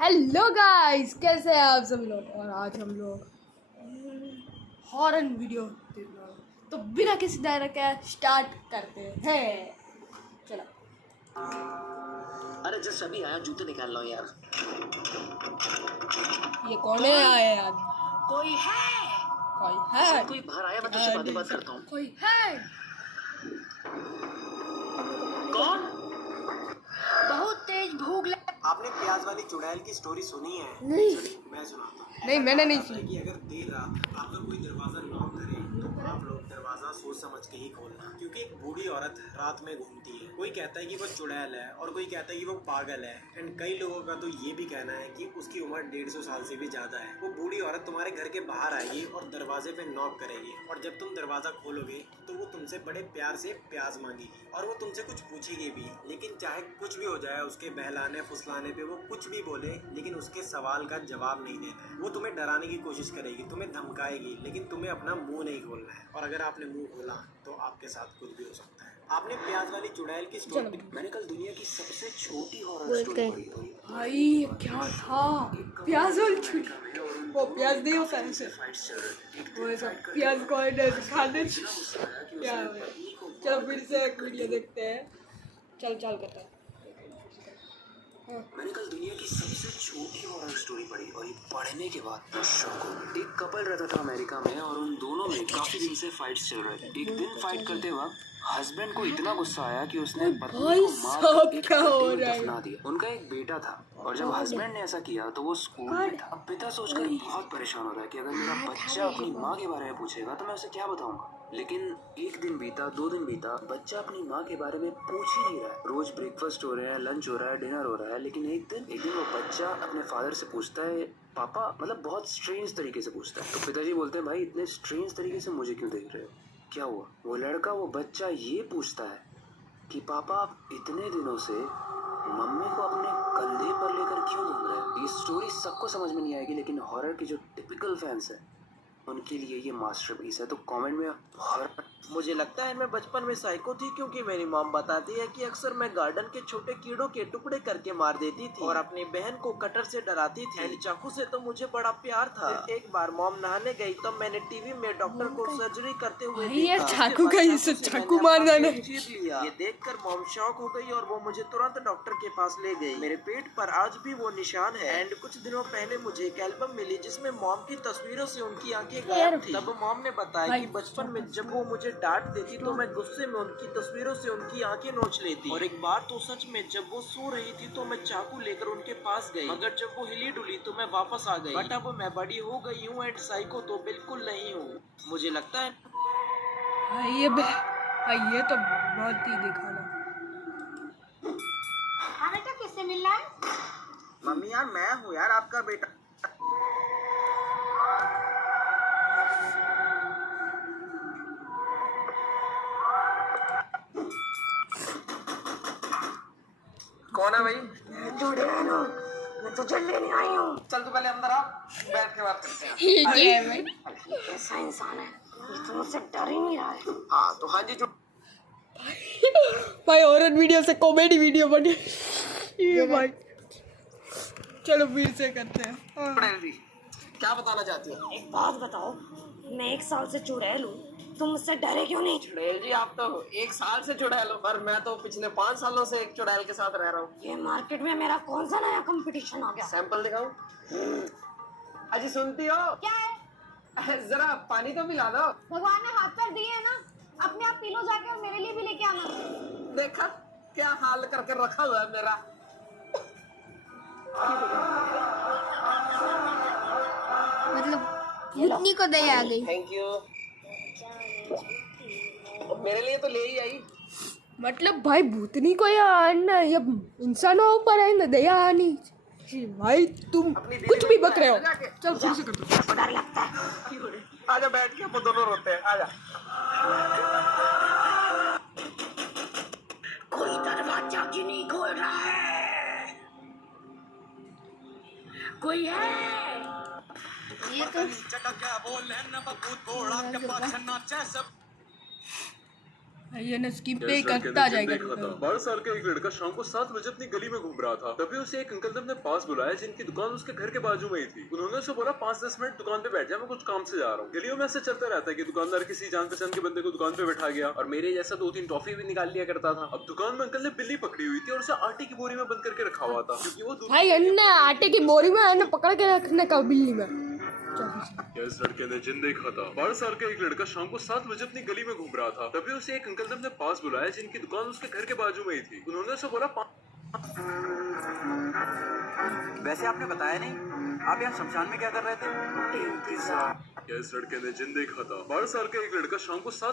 Hello guys, कैसे हैं आप सब लोग। और आज हम लोग हॉरर वीडियो देखना है, तो बिना किसी देर के स्टार्ट करते हैं। चलो। अरे जस्ट अभी आया, जूते निकाल लो यार। ये कौन है आया यार? कोई है? कोई है? कोई बाहर आया, मैं तुझसे बात करता हूँ। कोई है? कौन? बहुत तेज भूख लग। आपने प्याज वाली चुड़ैल की स्टोरी सुनी है? नहीं। मैं सुनाता हूँ। नहीं, मैंने नहीं सुनी। कि अगर देर रात आपका कोई दरवाजा नॉक करे तो आप लोग दरवाजा सोच समझ के ही खोलना, क्योंकि एक बूढ़ी औरत रात में घूमती है। कोई कहता है कि वो चुड़ैल है और कोई कहता है कि वो पागल है, एंड कई लोगों का तो ये भी कहना है कि उसकी उम्र 150 साल से भी ज्यादा है। वो बूढ़ी औरत तुम्हारे घर के बाहर आएगी और दरवाजे पे नॉक करेगी, और जब तुम दरवाजा खोलोगे तो वो तुमसे बड़े प्यार से प्याज मांगेगी और वो तुमसे कुछ पूछेगी भी। लेकिन चाहे कुछ भी हो जाए, उसके बहलाने फुसलाने पे वो कुछ भी बोले, लेकिन उसके सवाल का जवाब नहीं देना है। वो तुम्हें डराने की कोशिश करेगी, तुम्हें धमकाएगी, लेकिन तुम्हें अपना मुंह नहीं खोलना है। और अगर आपने मुंह खोला तो आपके साथ कुछ भी हो सकता है। आपने प्याज वाली चुड़ैल की स्टोरी, मैंने कल दुनिया की सबसे छोटी हॉरर स्टोरी पढ़ी। भाई क्या था? प्याज वाली छुरी। वो प्याज नहीं होता है, वो ऐसा प्याज को खाने क्या है? चलो फिर से एक वीडियो देखते हैं। चल करते हैं। मैंने कल दुनिया की सबसे छोटी हॉरर स्टोरी पढ़ी, और ये पढ़ने के बाद मैं शॉक हो गया। एक कपल रहता था अमेरिका में, और उन दोनों में काफी दिन से फाइट्स चल रहे थे। एक दिन फाइट करते वक्त हस्बैंड को इतना गुस्सा आया कि उसने पत्नी को मार एक गड्ढे में दफना दिया। उनका एक बेटा था, और जब हस्बैंड ने ऐसा किया तो वो स्कूल में था। अब पिता सोचकर बहुत परेशान हो रहा है कि अगर मेरा बच्चा अपनी माँ के बारे में पूछेगा तो मैं उसे क्या बताऊंगा। लेकिन एक दिन बीता, 2 दिन बीता, बच्चा अपनी माँ के बारे में पूछ ही नहीं रहा है। रोज ब्रेकफास्ट हो रहा है, लंच हो रहा है, डिनर हो रहा है, लेकिन एक दिन वो बच्चा अपने फादर से पूछता है, पापा, मतलब बहुत स्ट्रेंज तरीके से पूछता है। तो पिताजी बोलते हैं, भाई इतने स्ट्रेंज तरीके से मुझे क्यों देख रहे हो, क्या हुआ? वो बच्चा ये पूछता है कि पापा, आप इतने दिनों से मम्मी को अपने कंधे पर लेकर क्यों घूम रहे हैं? ये स्टोरी सबको समझ में नहीं आएगी, लेकिन हॉरर के जो टिपिकल फैंस हैं उनके लिए ये मास्टरपीस है। तो कमेंट में हॉरर। मुझे लगता है मैं बचपन में साइको थी, क्योंकि मेरी मॉम बताती है कि अक्सर मैं गार्डन के छोटे कीड़ों के टुकड़े करके मार देती थी और अपनी बहन को कटर से डराती थी। एंड चाकू से तो मुझे बड़ा प्यार था। फिर एक बार मॉम नहाने गई तब मैंने टीवी में डॉक्टर को सर्जरी करते हुए देखा। चाकू का इसे चाकू मार देना चीर लिया। ये देखकर मॉम शॉक हो गई और वो मुझे तुरंत डॉक्टर के पास ले गई। मेरे पेट पर आज भी वो निशान है। एंड कुछ दिनों पहले मुझे एक एल्बम मिली जिसमें मॉम की तस्वीरों से उनकी आंखें गायब थी। तब मॉम ने बताया कि बचपन में जब वो मुझे डांट देती तो मैं गुस्से में उनकी तस्वीरों से उनकी आंखें नोच लेती। और एक बार तो सच में जब वो सो रही थी तो मैं चाकू लेकर उनके पास गई, मगर जब वो हिली डुली तो मैं वापस आ गई। बट अब मैं बड़ी हो गई हूँ एंड साइको तो बिल्कुल नहीं हूँ। मुझे लगता है ये तो बहुत ही दिखाना। हाँ बेटा, किससे मिल रहा है? मम्मी यार, मैं हूँ यार आपका बेटा। कौन है भाई? मैं तुझे लेने आई हूँ। चल तू पहले अंदर आ, बैठ के बात करते हैं। ये क्या है भाई? ऐसा इंसान है, ये तो मुझसे डर ही नहीं रहा है। हाँ तो हाँ जी, जो भाई हॉरर वीडियो से कॉमेडी वीडियो बने ये भाई। चलो फिर से करते हैं। चुड़ैल जी, क्या बताना चाहती हो? एक बात बताओ, मैं 1 साल से चुड़ैल हूँ, तुम मुझसे डरे क्यों नहीं? चुड़ैल जी, आप तो 1 साल से चुड़ैल हो, पर मैं तो पिछले 5 सालों से एक चुड़ैल के साथ रह रहा हूँ। ये मार्केट में मेरा कौन सा नया कंपटीशन आ गया? सैंपल दिखाऊं? अजी सुनती हो? क्या है? जरा पानी तो पिला दो। भगवान ने हाथ पैर दिए है ना, अपने आप पी लो जाके और मेरे लिए भी लेके आना। देखा क्या हाल करके रखा हुआ है मेरा। मतलब भूतनी को दया आ गई। Thank you. मेरे लिए तो ले ही आई। मतलब भाई भूतनी को या आना या इंसानों पर है ना दया आनी। जी भाई तुम कुछ भी बक रहे हो। चल फिर से करते हैं। डर लगता है। आजा बैठ के, वो दोनों रोते हैं। आजा। कोई दरवाजा क्यों नहीं खोल रहा है? कोई है? ये तो ये न स्किप पे इस लड़के करता ने जिन जाएगा देखा था 12 साल का एक लड़का शाम को 7 बजे अपनी गली में घूम रहा था। तभी उसे एक अंकल ने अपने पास बुलाया जिनकी दुकान उसके घर के बाजू में ही थी। उन्होंने उसे बोला 5-10 मिनट दुकान पे बैठ जा, मैं कुछ काम से जा रहा हूँ। गलियों में ऐसे चलता रहता है कि दुकानदार किसी जान पहचान के बंदे को दुकान पे बैठा गया और मेरे जैसा 2-3 टॉफी भी निकाल लिया करता था। अब दुकान में अंकल ने बिल्ली पकड़ी हुई थी और उसे आटे की बोरी में बंद करके रखा हुआ था क्योंकि वो दूध भाई अन्ना आटे की बोरी में अन्ना पकड़ के रखने का बिल्ली में। क्या इस लड़के ने जिन देखा था 12 साल का एक लड़का शाम को 7 बजे अपनी गली में घूम रहा था। तभी उसे एक अंकल ने अपने पास बुलाया जिनकी दुकान उसके घर के बाजू में ही थी। उन्होंने उसे बोला वैसे आपने बताया नहीं, आप यहाँ शमशान में क्या कर रहे थे? क्या इस लड़के ने जिन देखा था 12 साल का एक लड़का शाम को 7